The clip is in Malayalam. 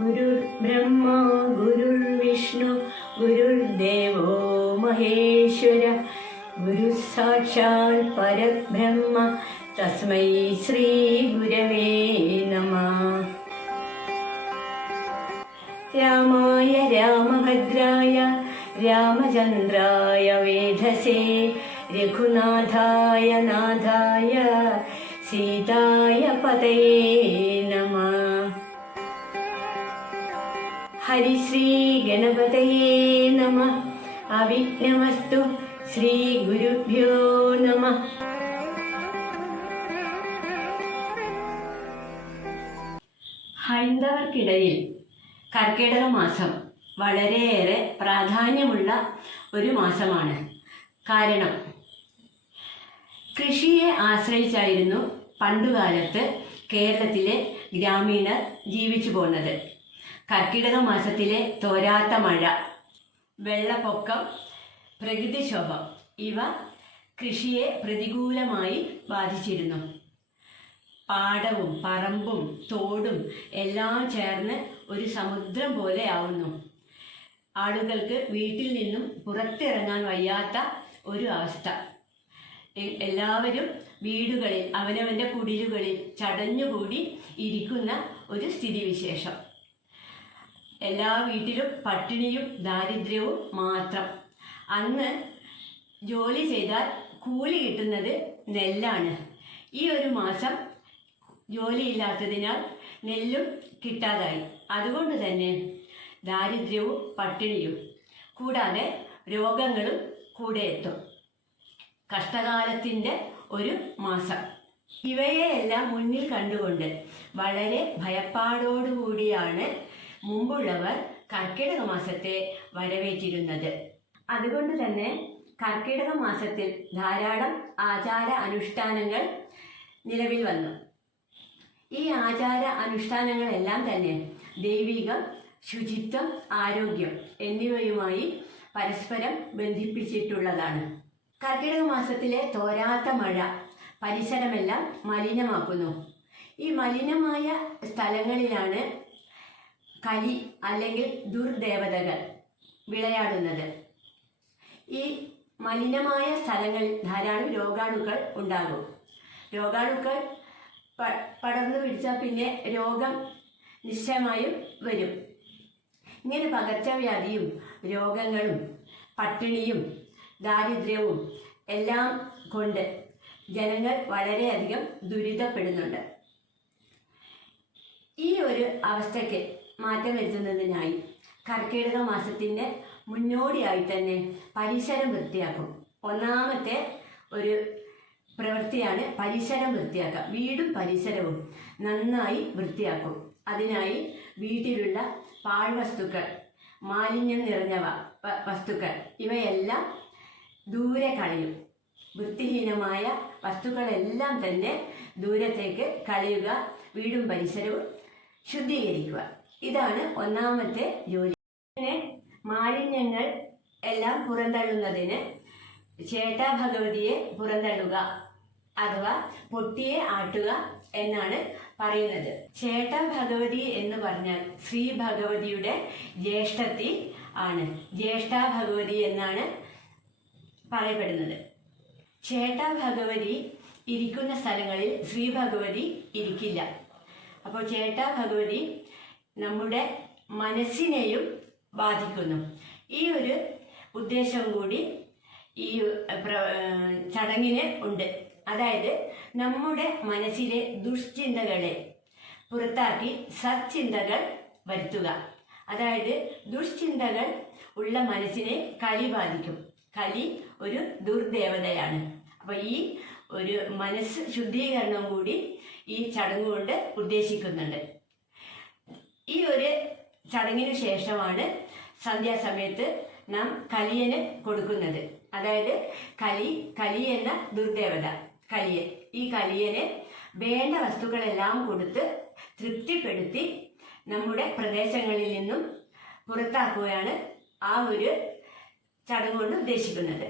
गुरुर्ब्रह्मा गुरुर्विष्णु गुरुर्देवो महेश्वर। गुरुसाक्षात् परब्रह्म तस्मै श्रीगुरवे नमः। रामाय रामभद्राय रामचन्द्राय वेधसे रघुनाथाय नाथाय सीताय पतये നമ. അവിഘ്നമസ്തു ശ്രീ ഗുരുഭ്യോ നമ. ഹൈന്ദവർക്കിടയിൽ കർക്കിടക മാസം വളരെയേറെ പ്രാധാന്യമുള്ള ഒരു മാസമാണ്. കാരണം കൃഷിയെ ആശ്രയിച്ചായിരുന്നു പണ്ടുകാലത്ത് കേരളത്തിലെ ഗ്രാമീണർ ജീവിച്ചു പോന്നത്. കർക്കിടക മാസത്തിലെ തോരാത്ത മഴ വെള്ളപ്പൊക്കം പ്രകൃതിക്ഷോഭം ഇവ കൃഷിയെ പ്രതികൂലമായി ബാധിച്ചിരുന്നു. പാടവും പറമ്പും തോടും എല്ലാം ചേർന്ന് ഒരു സമുദ്രം പോലെ ആവുന്നു. ആളുകൾക്ക് വീട്ടിൽ നിന്നും പുറത്തിറങ്ങാൻ വയ്യാത്ത ഒരു അവസ്ഥ. എല്ലാവരും വീടുകളിൽ അവനവന്റെ കുടിലുകളിൽ ചടഞ്ഞുകൂടി ഇരിക്കുന്ന ഒരു സ്ഥിതിവിശേഷം. എല്ലാ വീട്ടിലും പട്ടിണിയും ദാരിദ്ര്യവും മാത്രം. അന്ന് ജോലി ചെയ്താൽ കൂലി കിട്ടുന്നത് നെല്ലാണ്. ഈ ഒരു മാസം ജോലിയില്ലാത്തതിനാൽ നെല്ലും കിട്ടാതായി. അതുകൊണ്ട് തന്നെ ദാരിദ്ര്യവും പട്ടിണിയും കൂടാതെ രോഗങ്ങളും കൂടെ എത്തും. കഷ്ടകാലത്തിന്റെ ഒരു മാസം. ഇവയെല്ലാം മുന്നിൽ കണ്ടുകൊണ്ട് വളരെ ഭയപ്പാടോടുകൂടിയാണ് മുമ്പുള്ളവർ കർക്കിടക മാസത്തെ വരവേറ്റിരുന്നത്. അതുകൊണ്ട് തന്നെ കർക്കിടക മാസത്തിൽ ധാരാളം ആചാര അനുഷ്ഠാനങ്ങൾ നിലവിൽ വന്നു. ഈ ആചാര അനുഷ്ഠാനങ്ങളെല്ലാം തന്നെ ദൈവികം ശുചിത്വം ആരോഗ്യം എന്നിവയുമായി പരസ്പരം ബന്ധിപ്പിച്ചിട്ടുള്ളതാണ്. കർക്കിടക മാസത്തിലെ തോരാത്ത മഴ പരിസരമെല്ലാം മലിനമാക്കുന്നു. ഈ മലിനമായ സ്ഥലങ്ങളിലാണ് കലി അല്ലെങ്കിൽ ദുർദേവതകൾ വിളയാടുന്നത്. ഈ മലിനമായ സ്ഥലങ്ങളിൽ ധാരാളം രോഗാണുക്കൾ ഉണ്ടാകും. രോഗാണുക്കൾ പ- പടർന്നു പിടിച്ചാൽ പിന്നെ രോഗം നിശ്ചയമായും വരും. ഇങ്ങനെ പകർച്ചവ്യാധിയും രോഗങ്ങളും പട്ടിണിയും ദാരിദ്ര്യവും എല്ലാം കൊണ്ട് ജനങ്ങൾ വളരെയധികം ദുരിതപ്പെടുന്നുണ്ട്. ഈ ഒരു അവസ്ഥയ്ക്ക് മാറ്റം വരുത്തുന്നതിനായി കർക്കിടക മാസത്തിന്റെ മുന്നോടിയായി തന്നെ പരിസരം വൃത്തിയാക്കും. ഒന്നാമത്തെ ഒരു പ്രവൃത്തിയാണ് പരിസരം വൃത്തിയാക്കുക. വീടും പരിസരവും നന്നായി വൃത്തിയാക്കും. അതിനായി വീട്ടിലുള്ള പാഴ്വസ്തുക്കൾ മാലിന്യം നിറഞ്ഞവ വസ്തുക്കൾ ഇവയെല്ലാം ദൂരെ കളയും. വൃത്തിഹീനമായ വസ്തുക്കളെല്ലാം തന്നെ ദൂരത്തേക്ക് കളയുക വീടും പരിസരവും ശുദ്ധീകരിക്കുക. ഇതാണ് ഒന്നാമത്തെ ജോലി. പിന്നെ മാലിന്യങ്ങൾ എല്ലാം പുറന്തള്ളുന്നതിന് ചേട്ടാ ഭഗവതിയെ പുറന്തള്ളുക അഥവാ പൊട്ടിയെ ആട്ടുക എന്നാണ് പറയുന്നത്. ചേട്ട ഭഗവതി എന്ന് പറഞ്ഞാൽ ശ്രീ ഭഗവതിയുടെ ജ്യേഷ്ഠത്തി ആണ്. ജ്യേഷ്ഠ ഭഗവതി എന്നാണ് പറയപ്പെടുന്നത്. ചേട്ട ഭഗവതി ഇരിക്കുന്ന സ്ഥലങ്ങളിൽ ശ്രീ ഭഗവതി ഇരിക്കില്ല. അപ്പോൾ ചേട്ട ഭഗവതി നമ്മുടെ മനസ്സിനെയും ബാധിക്കുന്നു. ഈ ഒരു ഉദ്ദേശം കൂടി ഈ ചടങ്ങിന് ഉണ്ട്. അതായത് നമ്മുടെ മനസ്സിലെ ദുഷ്ചിന്തകളെ പുറത്താക്കി സച്ചിന്തകൾ വരുത്തുക. അതായത് ദുഷ്ചിന്തകൾ ഉള്ള മനസ്സിനെ കലി ബാധിക്കും. കലി ഒരു ദുർദേവതയാണ്. അപ്പോൾ ഈ ഒരു മനസ്സ് ശുദ്ധീകരണം കൂടി ഈ ചടങ്ങ് കൊണ്ട് ഉദ്ദേശിക്കുന്നുണ്ട്. ഈ ഒരു ചടങ്ങിന് ശേഷമാണ് സന്ധ്യാസമയത്ത് നാം കലിയന് കൊടുക്കുന്നത്. അതായത് കലി കലി എന്ന ദുർദേവത കലിയൻ. ഈ കലിയന് വേണ്ട വസ്തുക്കളെല്ലാം കൊടുത്ത് തൃപ്തിപ്പെടുത്തി നമ്മുടെ പ്രദേശങ്ങളിൽ നിന്നും പുറത്താക്കുകയാണ് ആ ഒരു ചടങ്ങ് കൊണ്ട് ഉദ്ദേശിക്കുന്നത്.